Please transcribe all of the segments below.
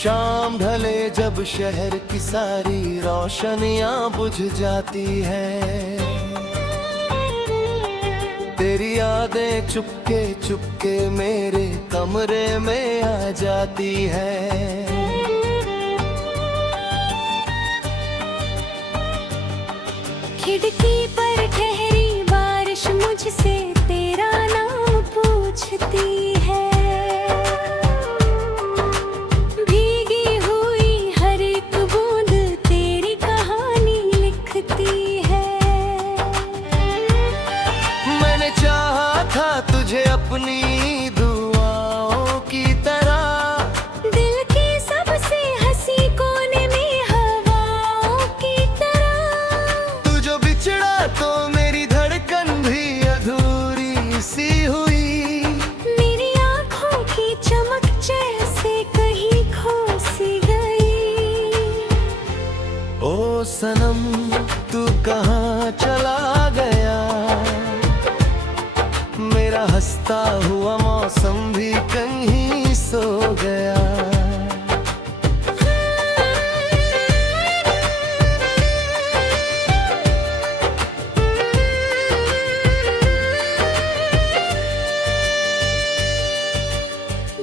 शाम ढले जब शहर की सारी रोशनियां बुझ जाती है, तेरी यादें चुपके चुपके मेरे कमरे में आ जाती है। खिड़की पर ठहरी बारिश मुझसे तेरा नाम पूछती है, भीगी हुई हर एक बूंद तेरी कहानी लिखती है। मैंने चाहा था तुझे अपनी दुआओं की तरह, दिल के सबसे हंसी कोने में हवाओं की तरह। तू जो बिछड़ा तो मेरी धड़कन भी अधूरी सी हुई, मेरी आँखों की चमक जैसे कहीं खो सी गई। ओ सनम तू कहाँ चला गया, मेरा हंसता हुआ मौसम भी कहीं सो गया।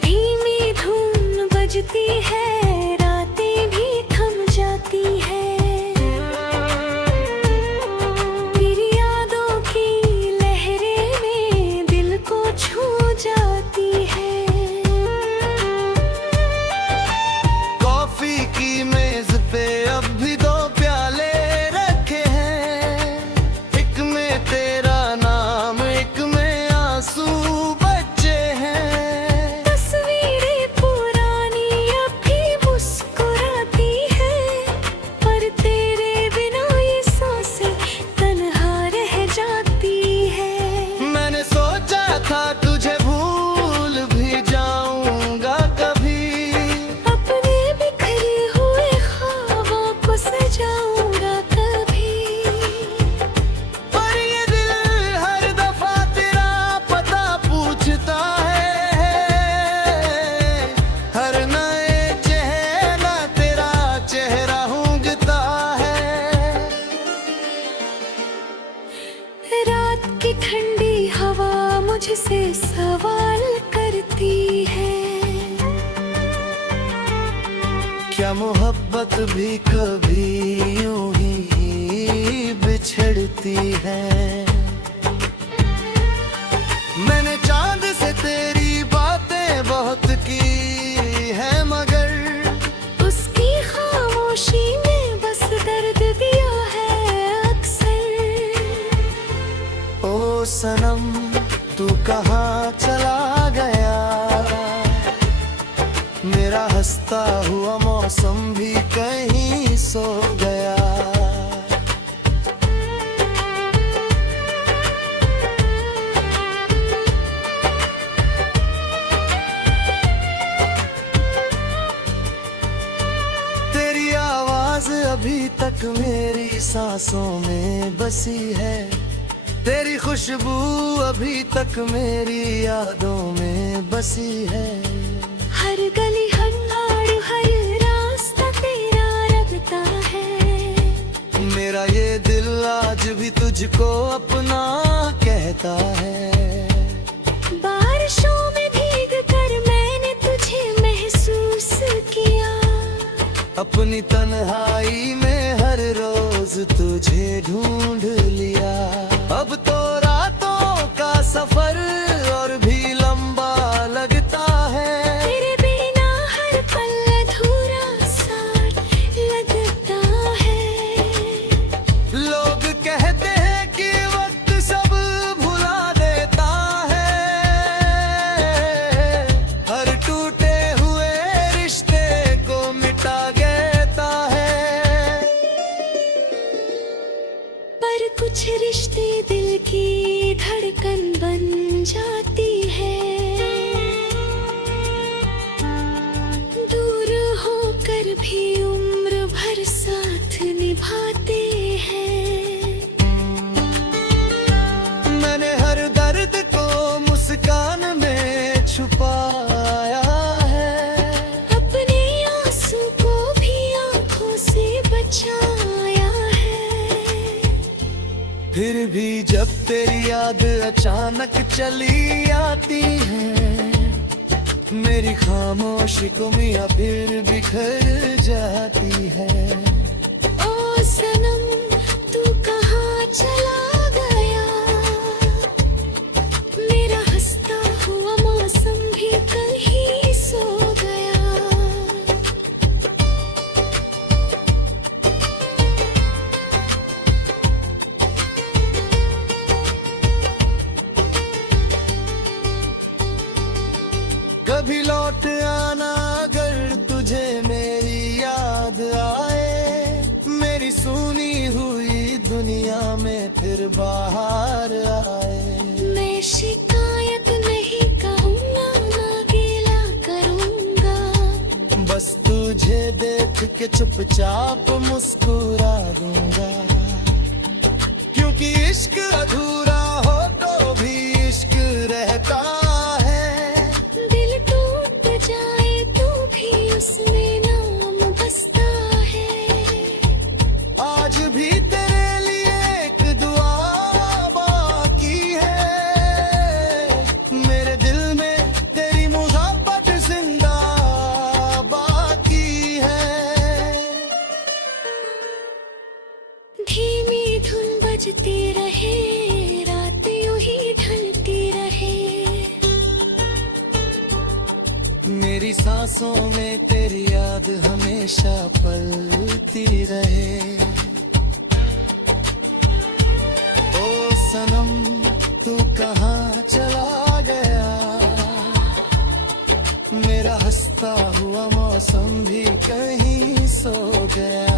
धीमी धुन बजती है, रातें भी थम जाती है, तेरी यादों की लहरें में दिल को छू जाती है। कॉफी की मेज पे अब भी दो प्याले रखे हैं, एक में तेरा नाम एक में आंसू बचे हैं। तस्वीरें पुरानी अब भी मुस्कुराती है, पर तेरे बिना ये सांसें तन्हा रह जाती है। मैंने सोचा था तुझे भूल भी जाऊंगा कभी, अपने बिखरे हुए ख्वाबों को सजाऊंगा कभी। पर ये दिल हर दफा तेरा पता पूछता है, हर नए चेहरा तेरा चेहरा गूंजता है। रात की ठंडी हवा मुझसे सवाल करती है, क्या मोहब्बत भी कभी यूं ही बिछड़ती है। मैंने चांद से तेरी बातें बहुत की है, मगर उसकी खामोशी में बस दर्द दिया है अक्सर। ओ सनम तू कहाँ चला गया, मेरा हंसता हुआ मौसम भी कहीं सो गया। तेरी आवाज अभी तक मेरी सांसों में बसी है, तेरी खुशबू अभी तक मेरी यादों में बसी है। हर गली हर नाड़ हर रास्ता तेरा रखता है, मेरा ये दिल आज भी तुझको अपना कहता है। बारिशों में भीग कर मैंने तुझे महसूस किया, अपनी तन्हाई में हर रोज तुझे ढूंढ लिया। अब तो रातों का सफर और भी लंबा लगता है, तेरे बिना हर पल अधूरा सा लगता है। लोग कहते हैं कि वक्त सब भुला देता है, हर टूटे हुए रिश्ते को मिटा देता है। पर कुछ रिश्ते दिल की धड़कन बन जाती है, दूर होकर भी उम्र भर साथ निभाते हैं। मैंने हर दर्द को मुस्कान में छुपाया है, अपने फिर भी जब तेरी याद अचानक चली आती है, मेरी खामोश गुमिया फिर बिखर जाती है। ओ सनम तू कहाँ चला गया, मेरा हंसता हुआ मौसम भी कहीं सो गया। कभी लौट आना अगर तुझे मेरी याद आए, मेरी सुनी हुई दुनिया में फिर बाहर आए। मैं शिकायत नहीं कहूँगा, ना गिला करूँगा, बस तुझे देख के चुपचाप मुस्कुरा दूंगा, क्योंकि इश्क अधूरा हो तो भी इश्क रहता है। दिल टूट जाए तो भी उसमें नाम बसता है। आज भी तेरे लिए एक दुआ बाकी है, मेरे दिल में तेरी मुहब्बत जिंदा बाकी है। धीमी धुन बजती रहे, रात यूं ही ढलती रहे। मेरी सांसों में तेरी याद हमेशा पलती रहे। ओ सनम तू कहाँ चला गया, मेरा हंसता हुआ मौसम भी कहीं सो गया।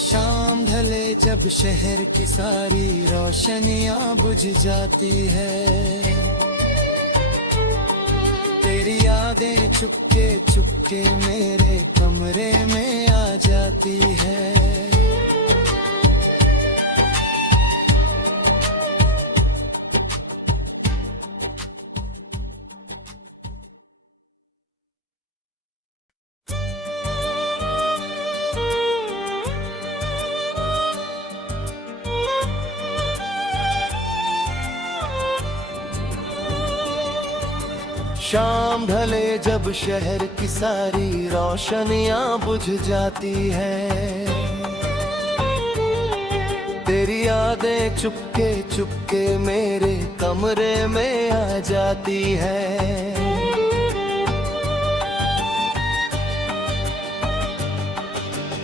शाम ढले जब शहर की सारी रोशनियां बुझ जाती है, तेरी यादें चुपके चुपके मेरे कमरे में आ जाती है। शाम ढले जब शहर की सारी रोशनियां बुझ जाती है, तेरी यादें चुपके चुपके मेरे कमरे में आ जाती है।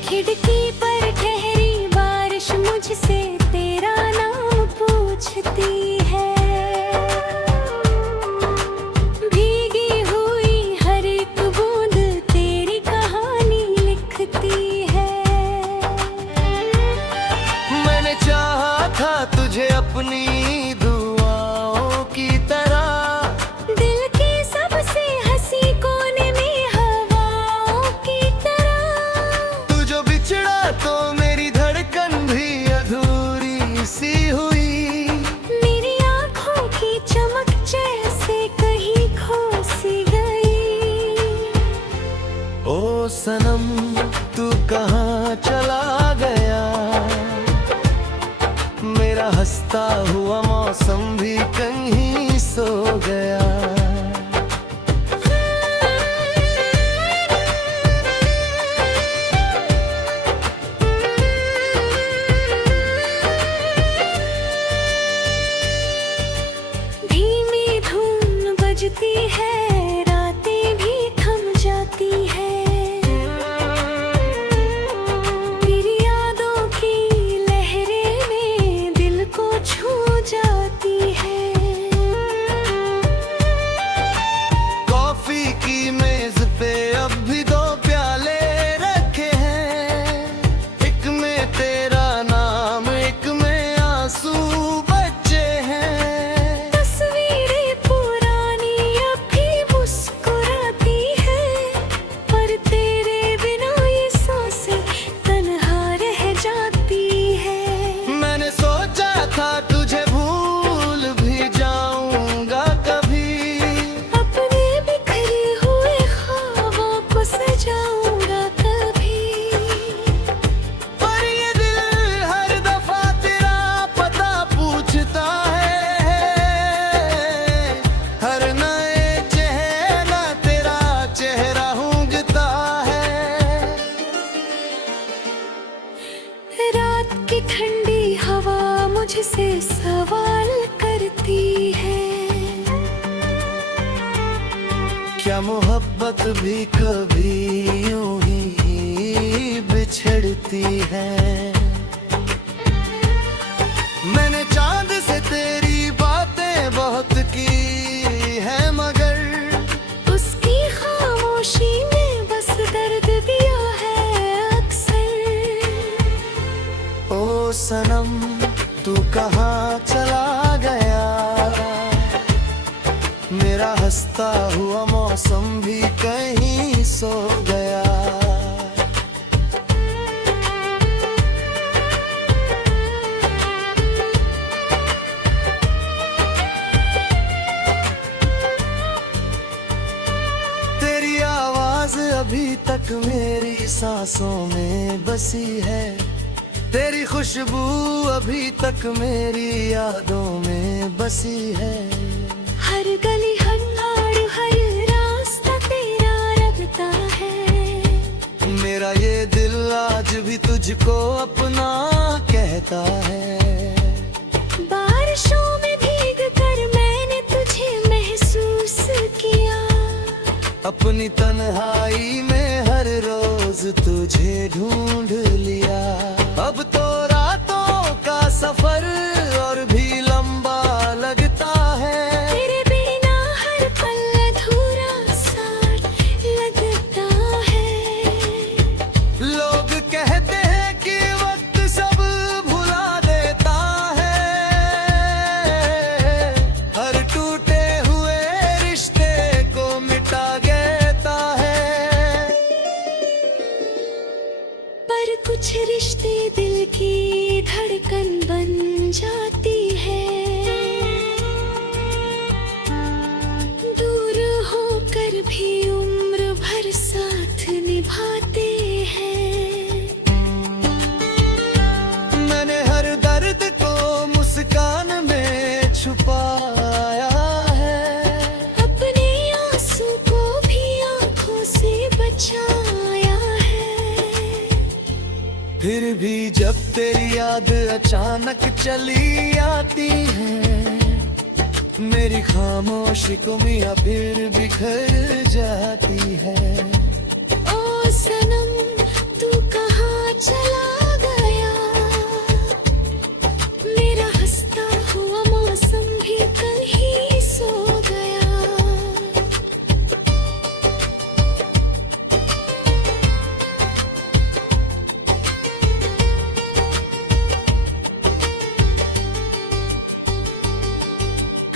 खिड़की पर ठहरी बारिश मुझसे तेरा नाम पूछती है। भीगी हुई हर एक बूंद तेरी कहानी लिखती है। मैंने चाहा था तुझे अपनी दुआओं की तरह, दिल के सबसे हंसी कोने में हवाओं की तरह। तू जो बिछड़ा तो मेरी धड़कन भी अधूरी सी हुई। मेरी आँखों की चमक जैसे कहीं खो सी गई। ओ सनम तू कहाँ चला गया, मेरा हंसता हुआ मौसम भी कहीं सो गया। धीमी धुन बजती है, रातें भी थम जाती है। तेरी यादों की लहरें में दिल को छू जाती है। मुझसे सवाल करती है। क्या मोहब्बत भी कभी यूं ही बिछड़ती है? मैंने चांद से तेरी बातें बहुत की है, मगर उसकी खामोशी ने बस दर्द दिया है अक्सर। ओ सनम तू कहाँ चला गया? मेरा हंसता हुआ मौसम भी कहीं सो गया। तेरी आवाज अभी तक मेरी सांसों में बसी है, तेरी खुशबू अभी तक मेरी यादों में बसी है। हर गली हर नाड़ हर रास्ता तेरा रखता है। मेरा ये दिल आज भी तुझको अपना कहता है। बारिशों में भीग कर मैंने तुझे महसूस किया। अपनी तन्हाई में हर रोज तुझे ढूंढ लिया। अब तो रातों का सफर और भी लंबा लगता है। तेरे बिना हर पल अधूरा सा लगता है। लोग कहते हैं कि वक्त सब भुला देता है, हर टूटे हुए रिश्ते को मिटा देता है। पर कुछ रिश्ते दिल की धड़कन बन जाती है। दूर होकर भी उम्र भर साथ निभाते हैं। मैंने हर दर्द को मुस्कान में छुपाया है। अपने आंसू को भी आंखों से बचाया है। फिर भी जब तेरी याद अचानक चली आती है, मेरी खामोशी को मियाँ फिर बिखर जाती है। ओ सनम तू कहाँ चला गया? मेरा हंसता हुआ मौसम भी कहीं सो गया।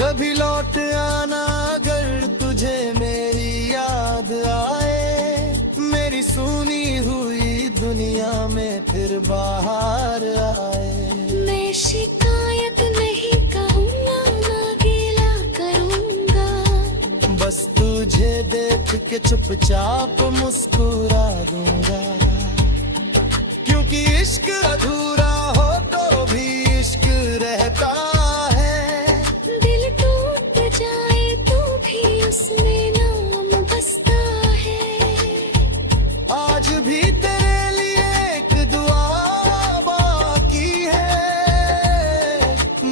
कभी लौट आना अगर तुझे मेरी याद आए, मेरी सुनी हुई दुनिया में फिर बाहर आए। मैं शिकायत नहीं कहूँगा, ना गिला करूँगा। बस तुझे देख के चुपचाप मुस्कुरा दूंगा, क्योंकि इश्क अधूरा हो तो भी इश्क रहता है। दिल टूट जाए तो भी उसमें नाम बसता है। आज भी तेरे लिए एक दुआ बाकी है।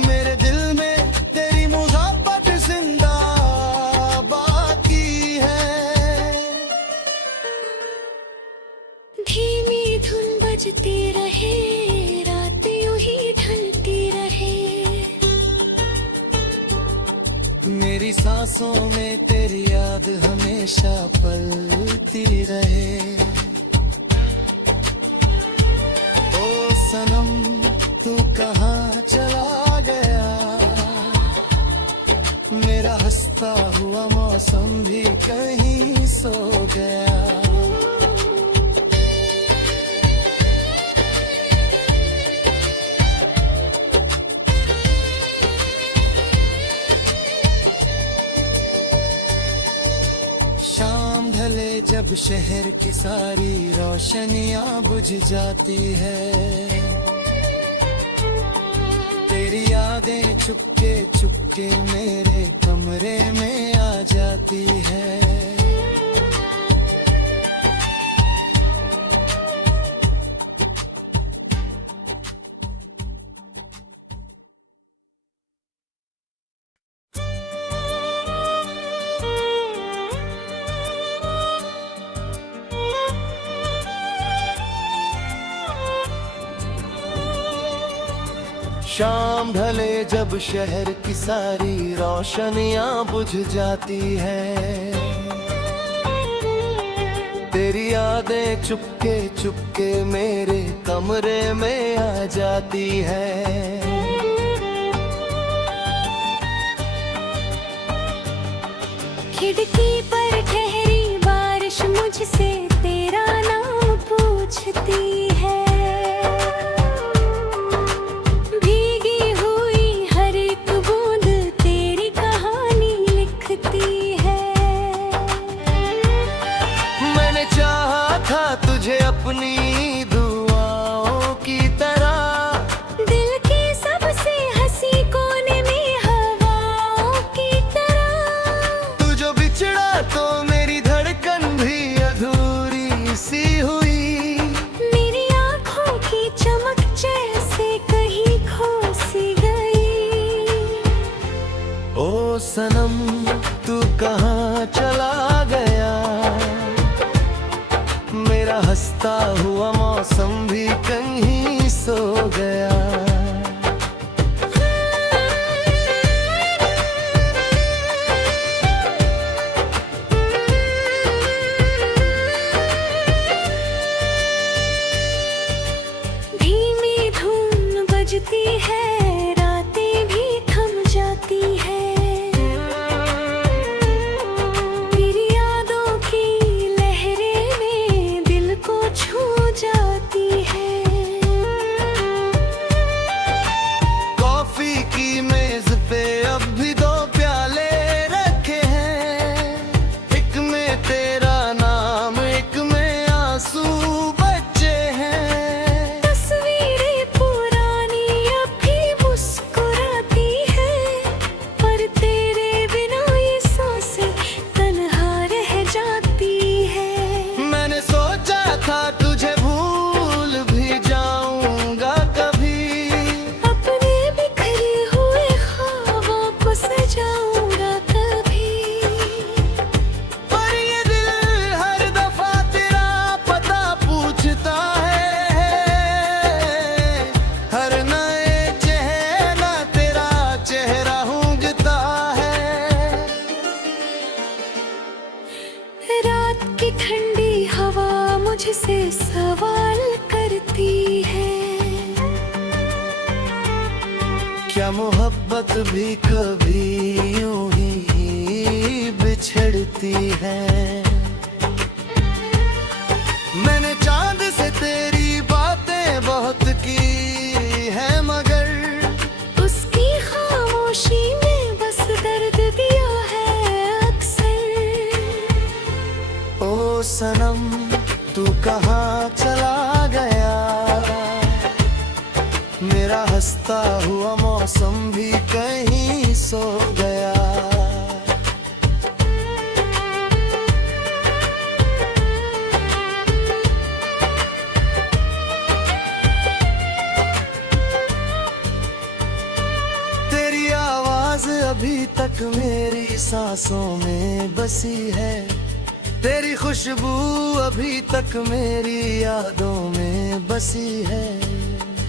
मेरे दिल में तेरी मुहब्बत जिंदा बाकी है। धीमी धुन बजती रहे, रात यूं ही ढलती रहे। मेरी सांसों में तेरी याद हमेशा पलती रहे। ओ सनम तू कहाँ चला गया? मेरा हंसता हुआ मौसम भी कहीं सो गया। शाम ढले जब शहर की सारी रोशनियां बुझ जाती है, तेरी यादें चुपके चुपके मेरे कमरे में आ जाती है। शाम ढले जब शहर की सारी रोशनियां बुझ जाती है, तेरी यादें चुपके चुपके मेरे कमरे में आ जाती है। खिड़की पर ठहरी बारिश मुझसे तेरा नाम पूछती है, भीगी हुई हर एक बूंद तेरी कहानी लिखती है। मैंने चाहा था तुझे अपनी दुआओं की तरह, दिल के सबसे हंसी कोने में हवाओं की तरह। तू जो बिछड़ा तो मेरी धड़कन भी अधूरी सी हुई, मेरी आँखों की चमक जैसे कहीं खो सी गई। ओ सनम तू कहाँ चला गया, मेरा हंसता हुआ मौसम भी कहीं सो गया। धीमी धुन बजती है, रातें भी थम जाती है, तेरी यादों की लहरें में दिल को छू जाती है। कॉफी की मेज पे अब भी दो प्याले रखे हैं, एक में तेरा नाम एक में आंसू बचे हैं। तस्वीरें पुरानी अब भी मुस्कुराती है, पर तेरे बिना ये सांसें तन्हा रह जाती है। मैंने सोचा था तुझे भूल भी जाऊंगा कभी, अपने बिखरे हुए ख्वाबों को सजाऊंगा कभी। पर ये दिल हर दफा तेरा पता पूछता है, हर नए चेहरा तेरा चेहरा गूंजता है। रात की ठंडी हवा मुझसे सवाल करती है, क्या मोहब्बत भी कभी यूं ही बिछड़ती है। मैंने चांद से तेरी बातें बहुत की है, मगर उसकी खामोशी में बस दर्द दिया है अक्सर। ओ सनम तू कहाँ चला गया, मेरा हंसता हुआ मौसम भी कहीं सो गया। तेरी आवाज अभी तक मेरी सांसों में बसी है, तेरी खुशबू अभी तक मेरी यादों में बसी है।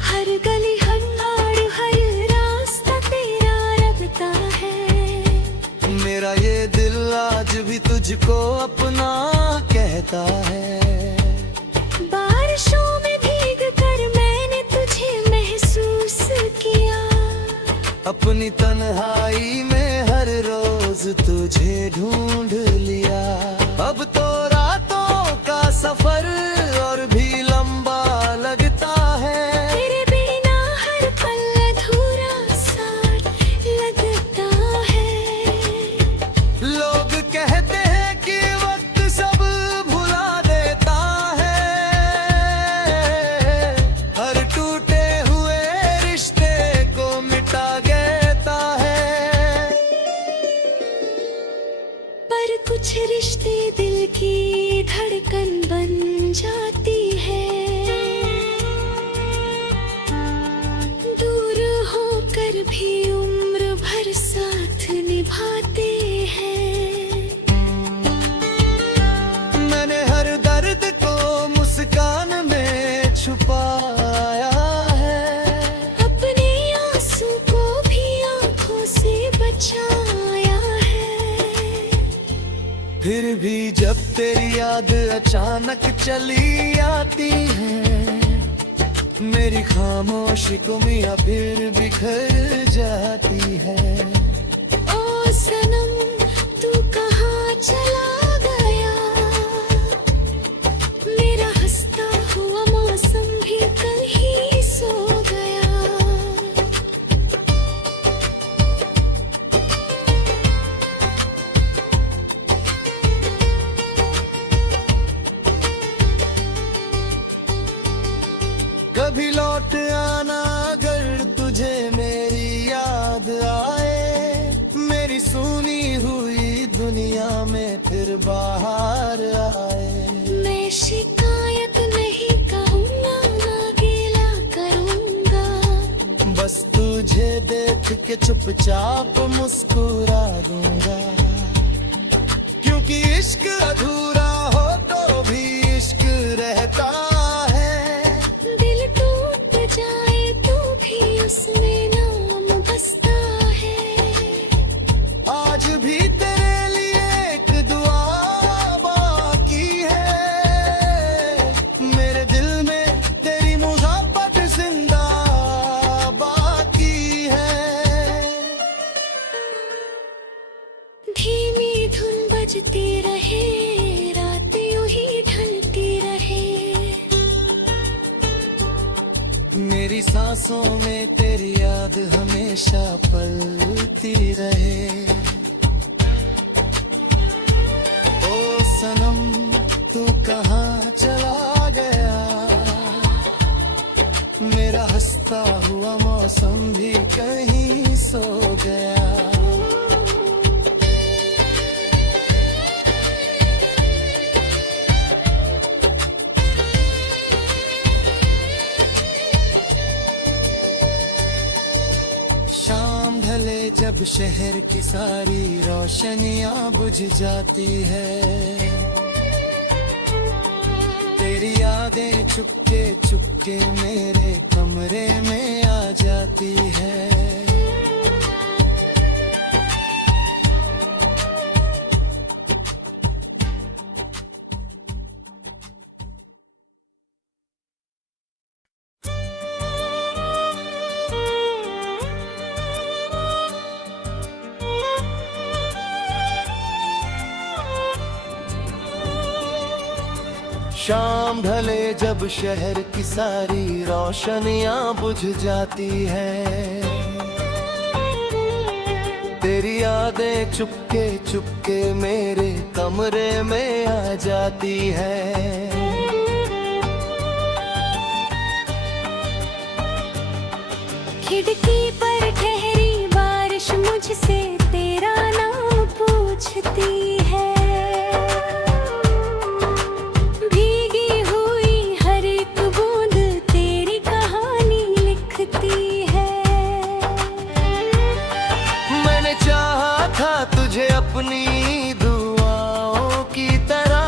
हर गली हर नाड़ हर रास्ता तेरा रखता है, मेरा ये दिल आज भी तुझको अपना कहता है। बारिशों में भीग कर मैंने तुझे महसूस किया, अपनी तन्हाई में हर रोज तुझे ढूंढ लिया। अब तो रातों का सफर और भी लंबा लगता है, तेरे बिना हर पल अधूरा सा लगता है। लोग कहते हैं कि वक्त सब भुला देता है, हर टूटे हुए रिश्ते को मिटा देता है। पर भी जब तेरी याद अचानक चली आती है, मेरी खामोशी को मियाँ फिर बिखर जाती है। ओ सनम तू कहाँ चला गया, मेरा हंसता हुआ मौसम भी कहीं सो गया। कभी लौट आना अगर तुझे मेरी याद आए, मेरी सुनी हुई दुनिया में फिर बाहर आए। मैं शिकायत नहीं कहूँगा, ना गिला करूँगा, बस तुझे देख के चुपचाप मुस्कुरा दूंगा, क्योंकि इश्क अधूरा हो तो भी इश्क रहता है। दिल टूट जाए तो भी उसमें नाम बसता है। आज भी तेरे लिए एक दुआ बाकी है, मेरे दिल में तेरी मुहब्बत जिंदा बाकी है। धीमी धुन बजती रहे, रात यूं ही ढलती रहे, मेरी सांसों में तेरी याद हमेशा पलती रहे। ओ सनम तू कहाँ चला गया, मेरा हंसता हुआ मौसम भी कहीं सो गया। शाम ढले जब शहर की सारी रोशनियां बुझ जाती है, तेरी यादें चुपके चुपके मेरे कमरे में आ जाती है। शाम ढले जब शहर की सारी रोशनियां बुझ जाती है, तेरी यादें चुपके चुपके मेरे कमरे में आ जाती है। खिड़की पर ठहरी बारिश मुझसे तेरा नाम पूछती है, भीगी हुई हर एक बूंद तेरी कहानी लिखती है। मैंने चाहा था तुझे अपनी दुआओं की तरह,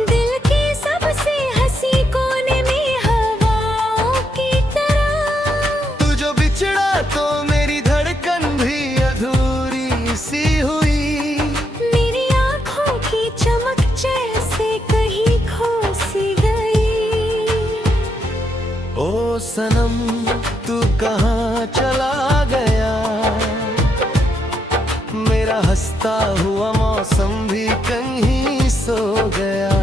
दिल के सबसे हंसी कोने में हवाओं की तरह। तू जो बिछड़ा तो मेरी धड़कन भी अधूरी सी हुई, मेरी आँखों की चमक जैसे कहीं खो सी गई। ओ सनम तू कहाँ चला गया, मेरा हंसता हुआ मौसम भी कहीं सो गया।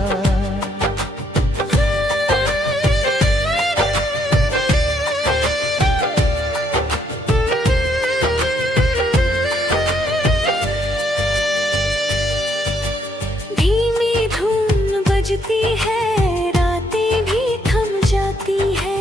धीमी धुन बजती है, रातें भी थम जाती है,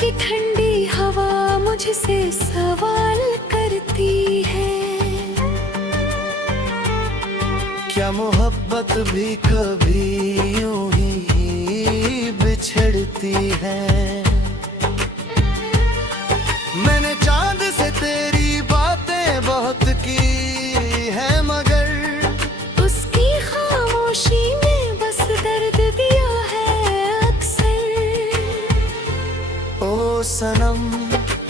कि ठंडी हवा मुझसे सवाल करती है। क्या मोहब्बत भी कभी यूं ही बिछड़ती है? मैंने चांद से तेरी बातें बहुत की है, मगर उसकी खामोशी ने बस दर्द दिया है अक्सर। ओ सनम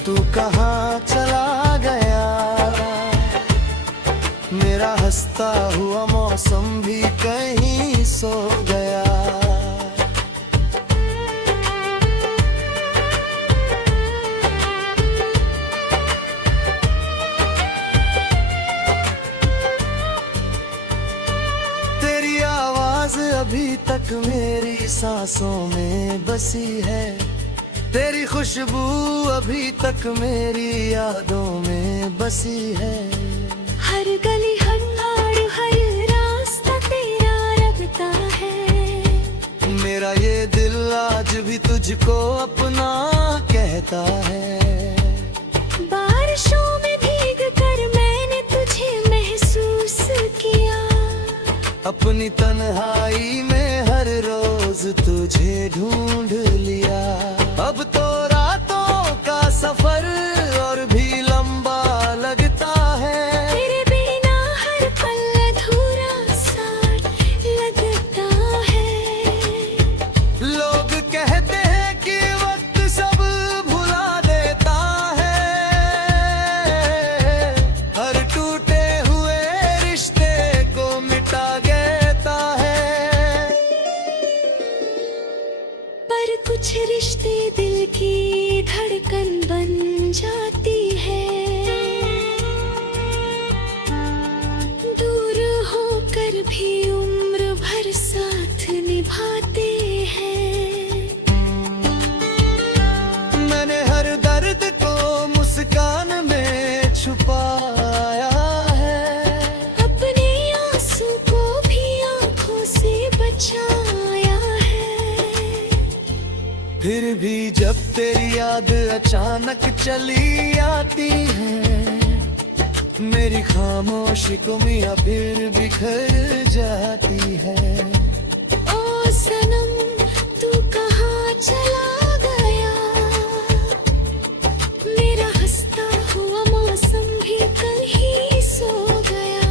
तू कहाँ चला गया? मेरा हंसता हुआ मौसम भी कहीं सो गया। तेरी आवाज अभी तक मेरी सांसों में बसी है, तेरी खुशबू अभी तक मेरी यादों में बसी है। हर गली हर नाड़ हर रास्ता तेरा रखता है। मेरा ये दिल आज भी तुझको अपना कहता है। बारिशों में भीग कर मैंने तुझे महसूस किया। अपनी तन्हाई में हर रोज तुझे ढूंढ लिया। अब तो रातों का सफर और भी लंबा लगता है। तेरे बिना हर पल अधूरा सा लगता है। लोग कहते हैं कि वक्त सब भुला देता है, हर टूटे हुए रिश्ते को मिटा देता है। पर कुछ रिश्ते दिल की धड़कन बन जाती है। दूर होकर भी उम्र भर साथ निभाते हैं। मैंने हर दर्द को मुस्कान में छुपाया है। अपने आंसू को भी आंखों से बचाया है। फिर भी जब तेरी याद अचानक चली आती है, मेरी खामोशी को मियाँ फिर बिखर जाती है। ओ सनम तू कहाँ चला गया? मेरा हंसता हुआ मौसम भी कहीं सो गया।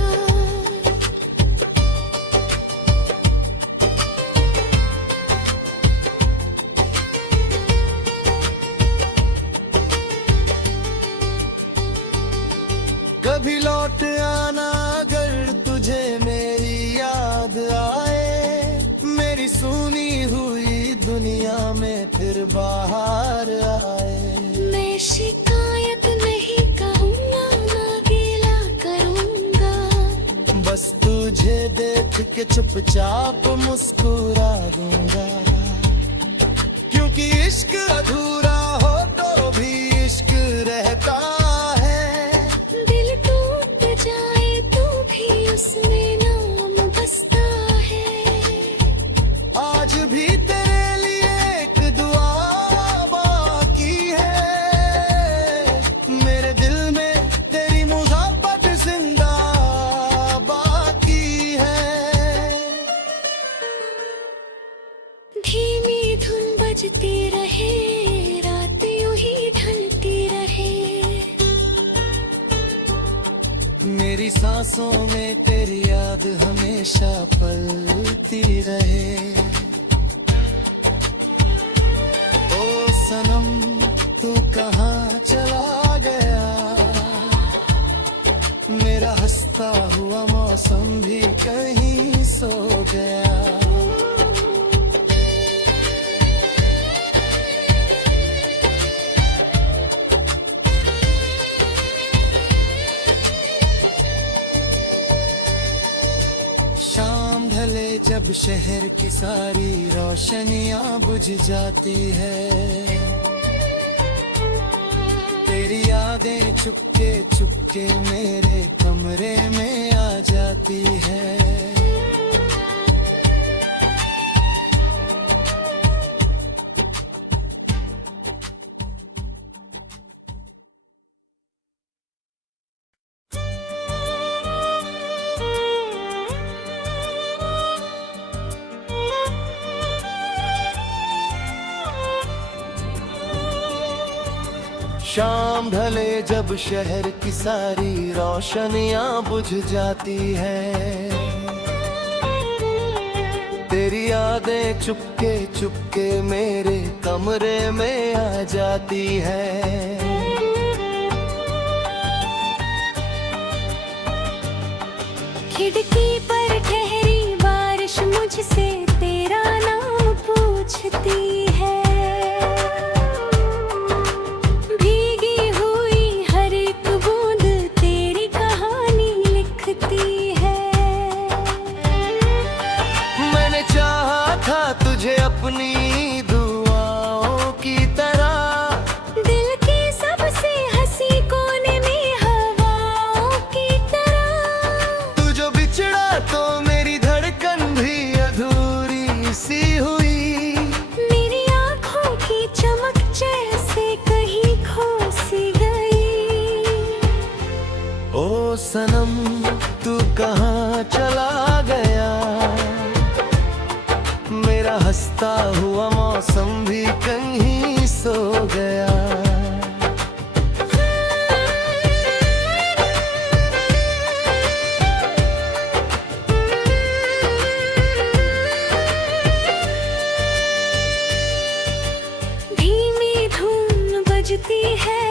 कभी लौट आना अगर तुझे मेरी याद आए, मेरी सुनी हुई दुनिया में फिर बाहर आए। मैं शिकायत नहीं कहूँगा, ना गिला करूँगा। बस तुझे देख के चुपचाप मुस्कुरा दूंगा, क्योंकि इश्क अधूरा हो तो भी इश्क रहता है। दिल टूट जाए तो भी उसमें नाम बसता है। आज भी तेरे लिए एक दुआ बाकी है। मेरे दिल में तेरी मोहब्बत जिंदा बाकी है। धीमी धुन बजती रहे, रात यूं ही ढलती रहे। मेरी सांसों में तेरी याद हमेशा पलती रहे। ओ सनम तू कहाँ चला गया? मेरा हंसता हुआ मौसम भी कहीं सो गया। शाम ढले जब शहर की सारी रोशनियां बुझ जाती है, तेरी यादें चुपके चुपके मेरे कमरे में आ जाती है। शाम ढले जब शहर की सारी रोशनियां बुझ जाती है, तेरी यादें चुपके चुपके मेरे कमरे में आ जाती है। खिड़की पर ठहरी बारिश मुझसे तेरा नाम पूछती है, भीगी हुई हर एक बूंद तेरी कहानी लिखती है। मैंने चाहा था तुझे अपनी दुआओं की तरह, दिल के सबसे हंसी कोने में हवाओं की तरह। तू जो बिछड़ा तो मेरी धड़कन भी अधूरी सी हुई, मेरी आँखों की चमक जैसे कहीं खो सी गई। ओ सनम तू कहाँ चला गया, मेरा हंसता हुआ मौसम भी कहीं सो गया। धीमी धुन बजती है